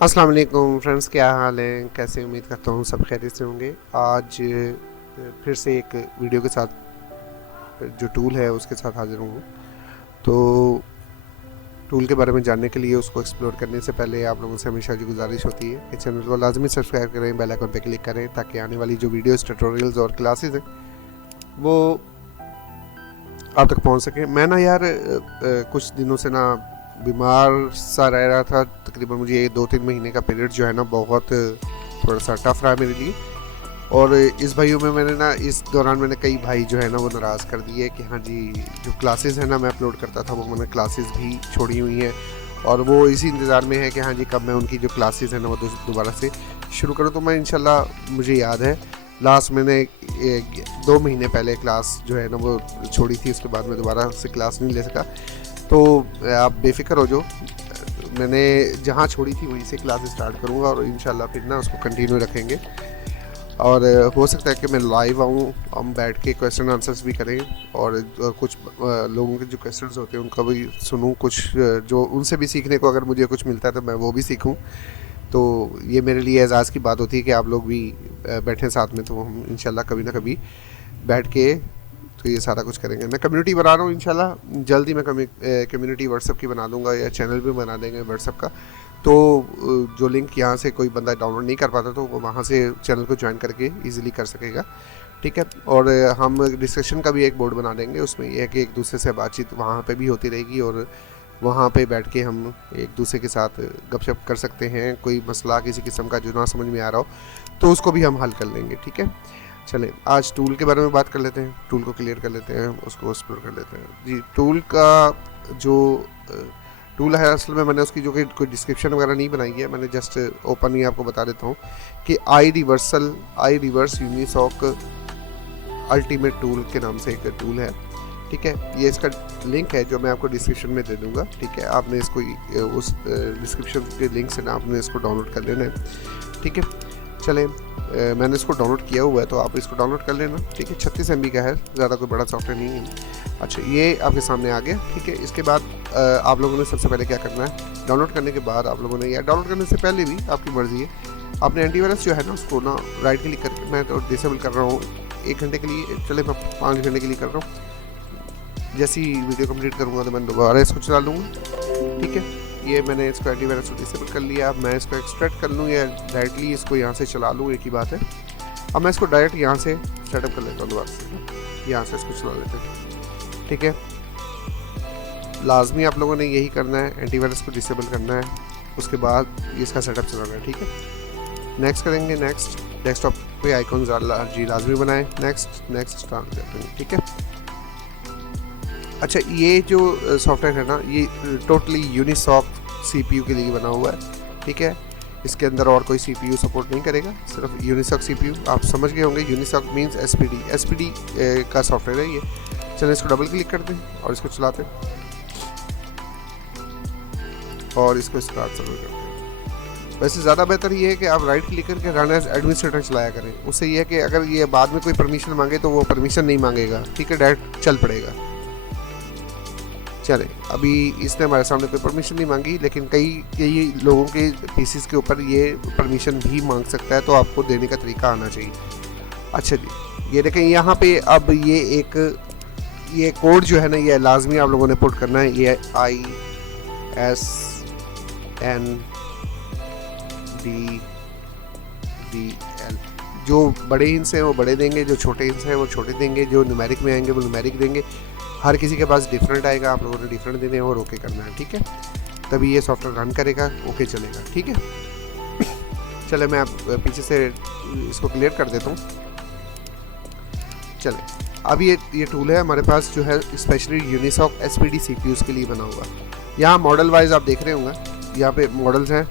अस्सलाम वालेकुम फ्रेंड्स, क्या हाल है? कैसे? उम्मीद करता हूँ सब खैरियत से होंगे। आज फिर से एक वीडियो के साथ जो टूल है उसके साथ हाजिर हूँ। तो टूल के बारे में जानने के लिए, उसको एक्सप्लोर करने से पहले आप लोगों से हमेशा जो गुजारिश होती है कि चैनल को लाजमी सब्सक्राइब करें, बेल आइकन पे क्लिक करें ताकि आने वाली जो वीडियोस, ट्यूटोरियल्स और क्लासेस हैं वो आप तक पहुँच सकें। मैं ना यार कुछ दिनों से ना बीमार सा रह रहा था। तकरीबन मुझे 2-3 महीने का पीरियड जो है ना बहुत थोड़ा सा टफ रहा मेरे लिए। और इस भाइयों में मैंने ना इस दौरान मैंने कई भाई जो है ना वो नाराज़ कर दिए कि हाँ जी, जो क्लासेस है ना मैं अपलोड करता था वो मैंने क्लासेस भी छोड़ी हुई हैं और वो इसी इंतज़ार में है कि हाँ जी कब मैं उनकी जो क्लासेस है ना वो दोबारा से शुरू करूँ। तो मैं इंशाल्लाह, मुझे याद है लास्ट मैंने 2 महीने पहले क्लास जो है ना वो छोड़ी थी, उसके बाद मैं दोबारा से क्लास नहीं ले सका। तो आप बेफिक्र हो जाओ, मैंने जहाँ छोड़ी थी वहीं से क्लास स्टार्ट करूँगा और इंशाल्लाह फिर ना उसको कंटिन्यू रखेंगे। और हो सकता है कि मैं लाइव आऊँ, हम बैठ के क्वेश्चन आंसर्स भी करें और कुछ लोगों के जो क्वेश्चंस होते हैं उनका भी सुनूँ, कुछ जो उनसे भी सीखने को अगर मुझे कुछ मिलता है तो मैं वो भी सीखूँ। तो ये मेरे लिए एजाज़ की बात होती है कि आप लोग भी बैठें साथ में, तो हम इंशाल्लाह कभी ना कभी बैठ के तो ये सारा कुछ करेंगे। मैं कम्युनिटी बना रहा हूँ, इंशाल्लाह जल्दी मैं कम्युनिटी व्हाट्सएप की बना दूंगा या चैनल भी बना देंगे व्हाट्सएप का। तो जो लिंक यहाँ से कोई बंदा डाउनलोड नहीं कर पाता तो वो वहाँ से चैनल को ज्वाइन करके इजीली कर सकेगा, ठीक है। और हम डिस्कशन का भी एक बोर्ड बना देंगे, उसमें यह है कि एक दूसरे से बातचीत वहाँ पे भी होती रहेगी और वहाँ पे बैठ के हम एक दूसरे के साथ गपशप कर सकते हैं। कोई मसला किसी किस्म का जो ना समझ में आ रहा हो तो उसको भी हम हल कर लेंगे, ठीक है। चलें, आज टूल के बारे में बात कर लेते हैं, टूल को क्लियर कर लेते हैं, उसको एक्सप्लोर कर लेते हैं जी। टूल का जो टूल है, असल में मैंने उसकी जो कि कोई डिस्क्रिप्शन वगैरह नहीं बनाई है, मैंने जस्ट ओपन ही आपको बता देता हूँ कि आई रिवर्स यूनिसॉक अल्टीमेट टूल के नाम से एक टूल है, ठीक है। ये इसका लिंक है जो मैं आपको डिस्क्रिप्शन में दे दूंगा, ठीक है। आपने इसको उस डिस्क्रिप्शन के लिंक से ना आपने इसको डाउनलोड कर लेना है, ठीक है। चलें, मैंने इसको डाउनलोड किया हुआ है तो आप इसको डाउनलोड कर लेना, ठीक है। 36 MB का है, ज़्यादा कोई बड़ा सॉफ्टवेयर नहीं है। अच्छा, ये आपके सामने आ गया, ठीक है। इसके बाद आप लोगों ने सबसे पहले क्या करना है, डाउनलोड करने के बाद आप लोगों ने, या डाउनलोड करने से पहले भी आपकी मर्ज़ी है, आपने एंटीवायरस जो है ना उसको ना राइट क्लिक करके, मैं तो डिसेबल कर रहा हूँ 1 घंटे के लिए, चले मैं 5 घंटे के लिए कर रहा हूँ। जैसी वीडियो कंप्लीट करूँगा तो मैं दोबारा इसको चला लूँगा, ठीक है। ये मैंने इसको एंटीवायरस को डिसेबल कर लिया। अब मैं इसको एक्सट्रैक्ट कर लूँ या डायरेक्टली इसको यहाँ से चला लूँ, एक ही बात है। अब मैं इसको डायरेक्ट यहाँ से सेटअप कर लेता हूँ दोबारा से, यहाँ से इसको चला लेते हैं, ठीक है। लाजमी आप लोगों ने यही करना है, एंटीवायरस को डिसेबल करना है, उसके बाद इसका सेटअप चलाना है, ठीक है। नेक्स्ट करेंगे, नेक्स्ट डेस्कटॉप पे आइकॉन जी लाजमी बनाएं, नेक्स्ट स्टार्ट करते हैं, ठीक है। अच्छा, ये जो सॉफ्टवेयर है ना ये टोटली यूनिसॉक CPU के लिए बना हुआ है, ठीक है। इसके अंदर और कोई CPU सपोर्ट नहीं करेगा, सिर्फ यूनिसॉक CPU। आप समझ गए होंगे, यूनिसॉक मींस SPD का सॉफ्टवेयर है ये। चलिए इसको डबल क्लिक करते हैं और इसको चलाते हैं और इसको स्टार्ट करते हैं। वैसे ज़्यादा बेहतर ये है कि आप राइट क्लिक करके रन एज एडमिनिस्ट्रेटर चलाया करें, उससे ये है कि अगर ये बाद में कोई परमिशन मांगे तो वो परमिशन नहीं मांगेगा, ठीक है, डायरेक्ट चल पड़ेगा। चलें, अभी इसने हमारे सामने कोई परमिशन नहीं मांगी, लेकिन कई लोगों के पीसीस के ऊपर ये परमिशन भी मांग सकता है, तो आपको देने का तरीका आना चाहिए। अच्छा जी, ये देखें यहाँ पे अब ये कोड जो है ना ये लाजमी आप लोगों ने पुट करना है, ये ISNDDL। जो बड़े हिंस हैं वो बड़े देंगे, जो छोटे हिंस हैं वो छोटे देंगे, जो न्यूमेरिक में आएंगे वो न्यूमेरिक देंगे। हर किसी के पास डिफरेंट आएगा, आप लोगों ने डिफरेंट देने और ओके करना है, ठीक है। तभी ये सॉफ्टवेयर रन करेगा, ओके चलेगा, ठीक है। चले, मैं आप पीछे से इसको क्लियर कर देता हूँ। चले, अब ये टूल है हमारे पास जो है स्पेशली यूनिसॉक SPD CPUs के लिए बना हुआ। यहाँ मॉडल वाइज आप देख रहे होंगे, यहाँ पे मॉडल्स हैं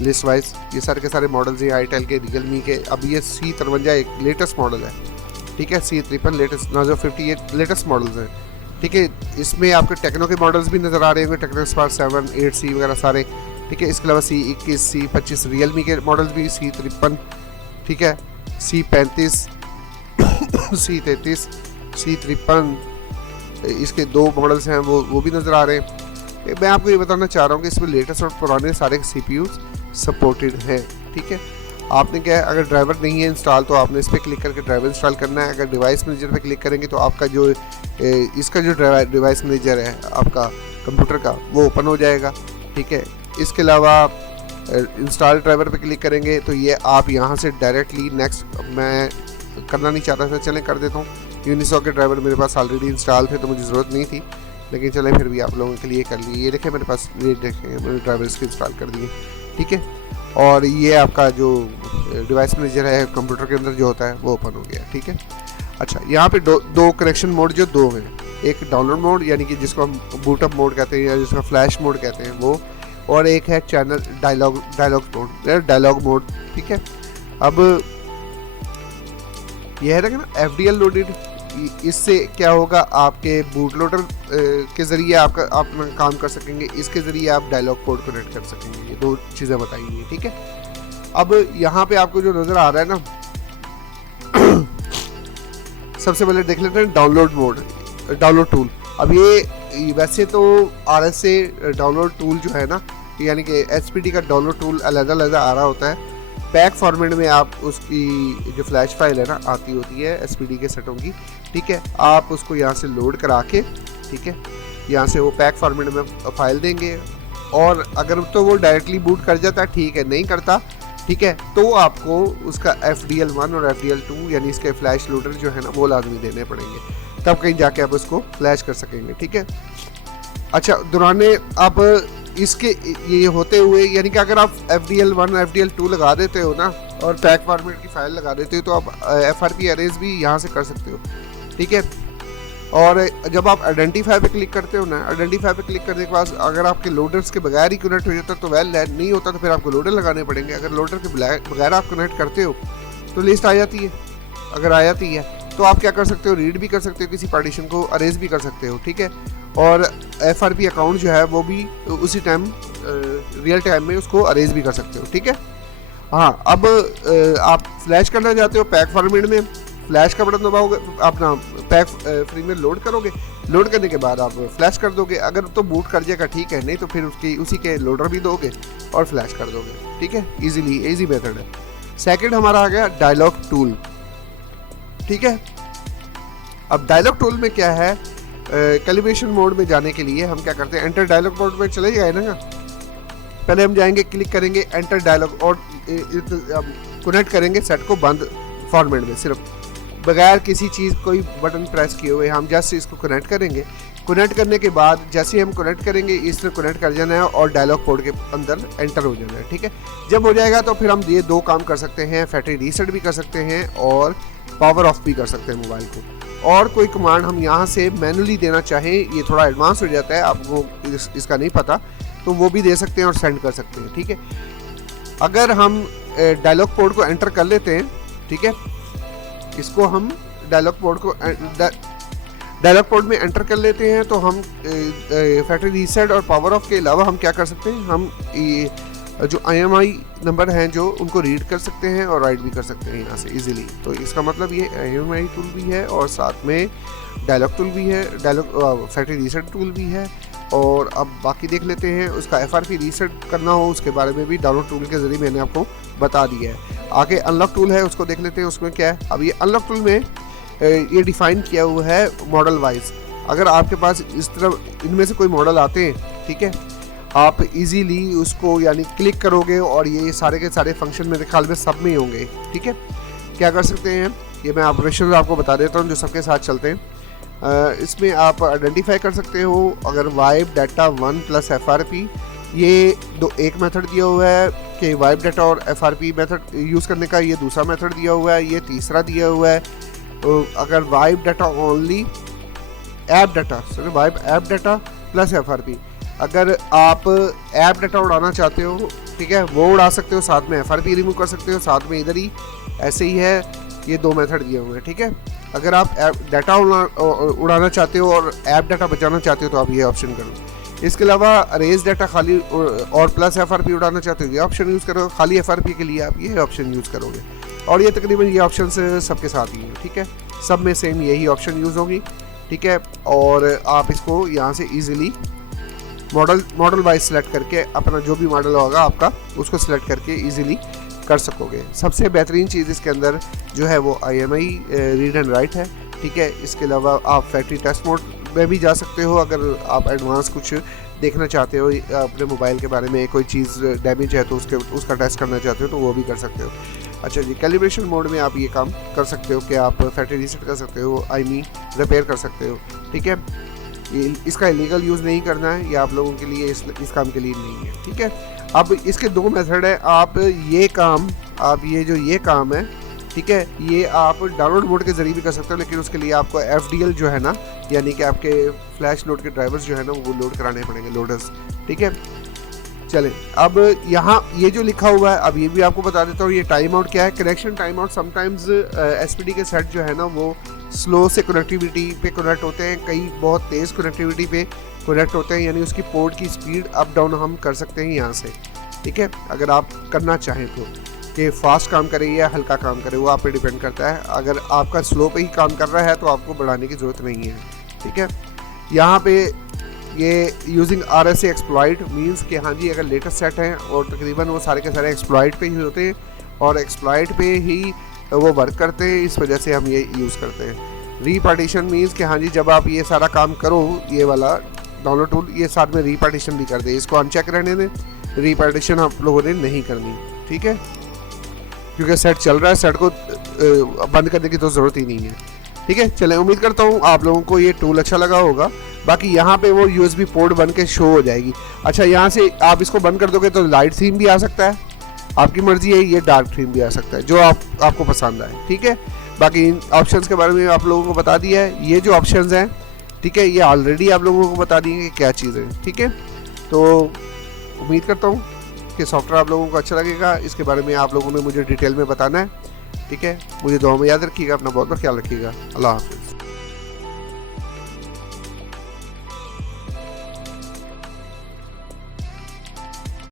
लिस्ट वाइज, ये सारे के सारे मॉडल्स हैं आईटेल के, रियलमी के। अब ये C53 एक लेटेस्ट मॉडल है, ठीक है। C53 latest, Nazo 58 latest models हैं। ठीक है। इसमें आपके टेक्नो के मॉडल्स भी नज़र आ रहे होंगे, टेक्नो स्पार्क 7, 8C वगैरह सारे, ठीक है। इसके अलावा C21, C25 रियलमी के मॉडल्स भी, C53, ठीक है, C35, C33, C53, इसके 2 मॉडल्स हैं वो भी नज़र आ रहे हैं। मैं आपको ये बताना चाह रहा हूँ कि इसमें लेटेस्ट और पुराने सारे CPUs सपोर्टेड हैं, ठीक है। आपने क्या है, अगर ड्राइवर नहीं है इंस्टॉल तो आपने इस पर क्लिक करके ड्राइवर इंस्टॉल करना है। अगर डिवाइस मैनेजर पे क्लिक करेंगे तो आपका जो इसका जो डिवाइस मैनेजर है आपका कंप्यूटर का, वो ओपन हो जाएगा, ठीक है। इसके अलावा इंस्टॉल ड्राइवर पे क्लिक करेंगे तो ये आप यहाँ से डायरेक्टली नेक्स्ट, मैं करना नहीं चाहता था, चलें कर देता हूँ। यूनिसॉक के ड्राइवर मेरे पास ऑलरेडी इंस्टॉल थे तो मुझे ज़रूरत नहीं थी, लेकिन चलें फिर भी आप लोगों के लिए कर लिए। ये देखें मेरे पास, ये देखें मैंने ड्राइवर इसके इंस्टॉल कर दिए, ठीक है। और ये आपका जो डिवाइस मैनेजर है कंप्यूटर के अंदर जो होता है वो ओपन हो गया, ठीक है। अच्छा, यहाँ पे दो कनेक्शन मोड जो 2 हैं, एक डाउनलोड मोड यानी कि जिसको हम बूटअप मोड कहते हैं या जिसको फ्लैश मोड कहते हैं वो, और एक है चैनल डायलॉग मोड, ठीक है। अब यह है ना FDL लोडेड, इससे क्या होगा, आपके बूट लोडर के ज़रिए आप काम कर सकेंगे, इसके ज़रिए आप डायलॉग कोड कनेक्ट कर सकेंगे। ये 2 चीज़ें बताएंगी, ठीक है। अब यहाँ पे आपको जो नज़र आ रहा है ना, सबसे पहले देख लेते हैं डाउनलोड टूल। अब ये वैसे तो RSA डाउनलोड टूल जो है ना, यानी कि SPD का डाउनलोड टूल अलग-अलग आ रहा होता है। पैक फॉर्मेट में आप उसकी जो फ्लैश फाइल है ना आती होती है SPD के सेटों की, ठीक है। आप उसको यहाँ से लोड करा के, ठीक है, यहाँ से वो पैक फॉर्मेट में फाइल देंगे, और अगर तो वो डायरेक्टली बूट कर जाता है, ठीक है, नहीं करता, ठीक है, तो आपको उसका FDL1 और FDL2 यानी इसके फ्लैश लोडर जो है ना वो लाजमी देने पड़ेंगे, तब कहीं जाके आप उसको फ्लैश कर सकेंगे, ठीक है। अच्छा, दुराने आप इसके ये होते हुए, यानी कि अगर आप FDL1 FDL2 लगा देते हो ना और पैक फॉर्मेट की फाइल लगा देते हो तो आप FRP अरेज भी यहाँ से कर सकते हो, ठीक है। और जब आप आइडेंटिफाई पे क्लिक करते हो ना, आइडेंटिफाई पे क्लिक करने के बाद अगर आपके लोडर्स के बगैर ही कनेक्ट हो जाता तो वेल है, नहीं होता तो फिर आपको लोडर लगाने पड़ेंगे। अगर लोडर के बगैर आप कनेक्ट करते हो तो लिस्ट आ जाती है, अगर आ जाती है तो आप क्या कर सकते हो, रीड भी कर सकते हो, किसी पार्टीशन को अरेज भी कर सकते हो, ठीक है। और FRP अकाउंट जो है वो भी उसी टाइम रियल टाइम में उसको अरेज भी कर सकते हो, ठीक है। हाँ, अब आप फ्लैश करना चाहते हो पैक फॉर्मेट में, फ्लैश का बटन दबाओगे, अपना पैक फ्री में लोड करोगे, लोड करने के बाद आप फ्लैश कर दोगे। अगर तो बूट कर जाएगा, ठीक है, नहीं तो फिर उसी के लोडर भी दोगे और फ्लैश कर दोगे, ठीक है। इजी मेथड है। सेकंड हमारा आ गया डायलॉग टूल, ठीक है। अब डायलॉग टूल में क्या है, कैलिब्रेशन मोड में जाने के लिए हम क्या करते हैं, एंटर डायलॉग मोड में चले जाए ना, पहले हम जाएंगे, क्लिक करेंगे एंटर डायलॉग और कनेक्ट करेंगे सेट को बंद फॉर्मेट में, सिर्फ बगैर किसी चीज़ कोई बटन प्रेस किए हुए हम जस्ट इसको कनेक्ट करेंगे। कनेक्ट करने के बाद जैसे ही हम कनेक्ट करेंगे इसने कनेक्ट कर जाना है और डायलॉग कोड के अंदर एंटर हो जाना है, ठीक है। जब हो जाएगा तो फिर हम ये 2 काम कर सकते हैं, फैक्ट्री रीसेट भी कर सकते हैं और पावर ऑफ भी कर सकते हैं मोबाइल को। और कोई कमांड हम यहाँ से मैनुअली देना चाहें, ये थोड़ा एडवांस हो जाता है, आपको इसका नहीं पता, तो वो भी दे सकते हैं और सेंड कर सकते हैं, ठीक है। अगर हम डायलॉग कोड को एंटर कर लेते हैं, ठीक है, इसको हम डायलॉग कोड में एंटर कर लेते हैं तो हम फैक्ट्री रीसेट और पावर ऑफ के अलावा हम क्या कर सकते हैं, हम जो IMI नंबर हैं जो उनको रीड कर सकते हैं और राइट भी कर सकते हैं यहाँ से इजीली। तो इसका मतलब ये IMI टूल भी है और साथ में डायलॉग टूल भी है, फैक्ट्री रीसेट टूल भी है। और अब बाकी देख लेते हैं, उसका FRP रीसेट करना हो उसके बारे में भी डाउनलोड टूल के ज़रिए मैंने आपको बता दिया है। आगे अनलॉक टूल है, उसको देख लेते हैं उसमें क्या है। अब ये अनलॉक टूल में ये डिफ़ाइन किया हुआ है मॉडल वाइज। अगर आपके पास इस तरह इनमें से कोई मॉडल आते हैं, ठीक है, आप इजीली उसको यानी क्लिक करोगे और ये सारे के सारे फंक्शन मेरे ख्याल में सब में ही होंगे, ठीक है। क्या कर सकते हैं, ये मैं ऑपरेशन आपको बता देता हूँ जो सबके साथ चलते हैं। इसमें आप आइडेंटिफाई कर सकते हो, अगर वाइप डाटा 1 प्लस FRP, ये एक मेथड दिया हुआ है कि वाइप डाटा और FRP मेथड यूज़ करने का, ये दूसरा मेथड दिया हुआ है, ये तीसरा दिया हुआ है। अगर wipe data only app data, sorry wipe app data plus FRP, अगर आप ऐप डाटा उड़ाना चाहते हो, ठीक है, वो उड़ा सकते हो, साथ में FRP रिमूव कर सकते हो, साथ में इधर ही ऐसे ही है, ये 2 मेथड दिए हुए हैं, ठीक है। अगर आप डाटा उड़ाना चाहते हो और ऐप डाटा बचाना चाहते हो तो आप ये ऑप्शन करो। इसके अलावा अरेज डाटा खाली और प्लस FRP उड़ाना चाहते हो ये ऑप्शन यूज़ करो। खाली FRP के लिए आप ये ऑप्शन यूज़ करोगे और ये तकरीबन ये ऑप्शन सबके साथ ही हैं, ठीक है, सब में सेम यही ऑप्शन यूज़ होगी, ठीक है। और आप इसको यहाँ से ईजिली मॉडल वाइज सेलेक्ट करके अपना जो भी मॉडल होगा आपका उसको सिलेक्ट करके ईजिली कर सकोगे। सबसे बेहतरीन चीज़ इसके अंदर जो है वो IMI रीड एंड राइट है, ठीक है। इसके अलावा आप फैक्ट्री टेस्ट मोड में भी जा सकते हो अगर आप एडवांस कुछ देखना चाहते हो अपने मोबाइल के बारे में, कोई चीज़ डैमेज है तो उसका टेस्ट करना चाहते हो तो वो भी कर सकते हो। अच्छा जी, कैलिब्रेशन मोड में आप ये काम कर सकते हो कि आप फैक्ट्री रीसेट कर सकते हो, रिपेयर कर सकते हो, ठीक है। इसका इलीगल यूज़ नहीं करना है, ये आप लोगों के लिए इस काम के लिए नहीं है, ठीक है। अब इसके दो मेथड है। आप ये काम है, ठीक है, ये आप डाउनलोड मोड के ज़रिए भी कर सकते हो, लेकिन उसके लिए आपको FDL जो है ना, यानी कि आपके फ्लैश लोड के ड्राइवर्स जो है ना वो लोड कराने पड़ेंगे, लोडर्स, ठीक है। चलें, अब यहाँ ये जो लिखा हुआ है, अब ये भी आपको बता देता हूँ ये टाइम आउट क्या है। Connection time out sometimes SPD के सेट जो है ना वो स्लो से कनेक्टिविटी पे कनेक्ट होते हैं, कई बहुत तेज़ कनेक्टिविटी पे कनेक्ट होते हैं, यानी उसकी पोर्ट की स्पीड अप डाउन हम कर सकते हैं यहाँ से, ठीक है। अगर आप करना चाहें तो कि फास्ट काम करे या हल्का काम करे वो आप पे डिपेंड करता है। अगर आपका स्लो पे ही काम कर रहा है तो आपको बढ़ाने की ज़रूरत नहीं है, ठीक है। यहाँ पे ये यूजिंग RSA एक्सप्लॉइट मींस कि हाँ जी अगर लेटेस्ट सेट हैं और तकरीबन वो सारे के सारे एक्सप्लॉइट पे ही होते हैं और एक्सप्लॉइट पे ही वो वर्क करते हैं, इस वजह से हम ये यूज़ करते हैं। रीपार्टीशन मींस कि हाँ जी जब आप ये सारा काम करो, ये वाला डाउनलोड टूल ये साथ में रीपार्टीशन भी कर दे, इसको अनचेक रहने दें, रीपार्टीशन आप लोगों ने नहीं करनी, ठीक है, क्योंकि सेट चल रहा है, सेट को बंद करने की तो ज़रूरत ही नहीं है, ठीक है। चलें, उम्मीद करता हूँ आप लोगों को ये टूल अच्छा लगा होगा। बाकी यहाँ पे वो USB पोर्ट बन के शो हो जाएगी। अच्छा, यहाँ से आप इसको बंद कर दोगे तो लाइट थीम भी आ सकता है, आपकी मर्जी है, ये डार्क थीम भी आ सकता है, जो आपको पसंद आए, ठीक है। बाकी इन ऑप्शंस के बारे में आप लोगों को बता दिया है, ये जो ऑप्शंस हैं, ठीक है, ये ऑलरेडी आप लोगों को बता दिए कि क्या चीज़ है, ठीक है। तो उम्मीद करता हूँ कि सॉफ्टवेयर आप लोगों को अच्छा लगेगा। इसके बारे में आप लोगों ने मुझे डिटेल में बताना है, ठीक है। मुझे दुआ में याद रखिएगा, अपना बहुत बहुत ख्याल रखिएगा। अल्लाह हाफ़िज़।